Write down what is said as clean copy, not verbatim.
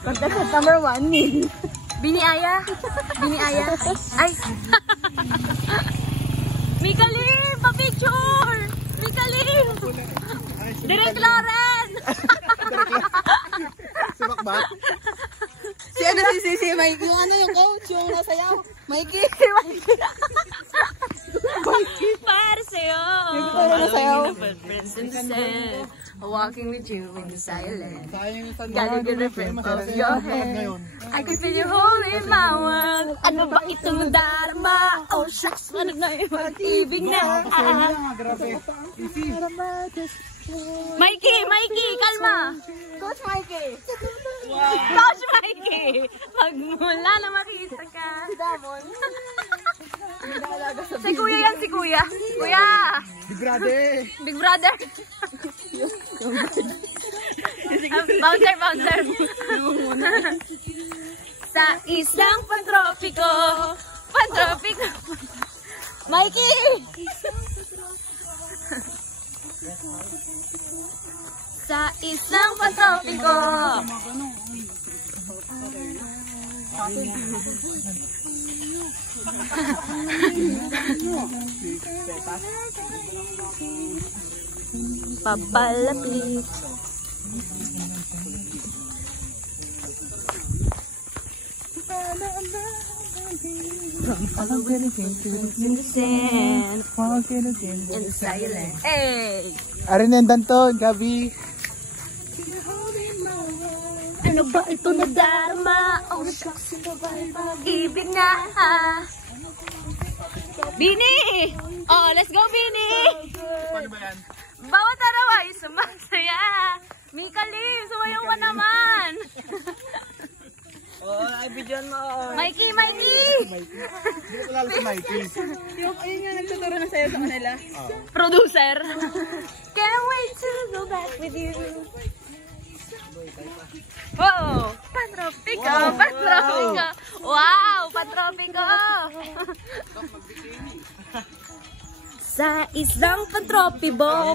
Contestant number 1, Min. Biniaya. Biniaya. Ay. Mikalim, pa-picture! Mikalim! Direk Lauren! Simak ba? Si ano si Mikey? Yung ano yung coach? Yung nasayaw? Mikey? Para sa'yo! Yung nasayaw? Walking with you in the silence. Sayang yung Gotta get the friend of your hand. I can feel you holding my world. Ano ba ito mo darama? Oh shucks, ano na yung mag-ibig na? Grabe. Easy. Mikey, kalma! Coach Mikey! Coach Mikey! Magmula na makita ka. Damon. Si Kuya yan, si Kuya. Kuya! Big brother. Big brother. Bouncer. Sa isang pantropiko. Mikey! Sa isang pantropiko. Papalapit. In the sand, in the silence. Hey! Arinendan to, Gabi. Ano ba ito na dharma? Oh, shucks, ibig na. Bini! Oh, let's go, Bini! Paano ba yan? Bawat araw ay sumasaya. Mikalim, sumayaw ka naman. Oo, i-videoan mo. Mikey! Hindi ko lalo si Mikey. Ayun yung nagtuturo na sa'yo sa kanila. Producer. Can't wait to go back with you. Wow! Pantropiko! Wow! Pantropiko! Sa islang pantropibo,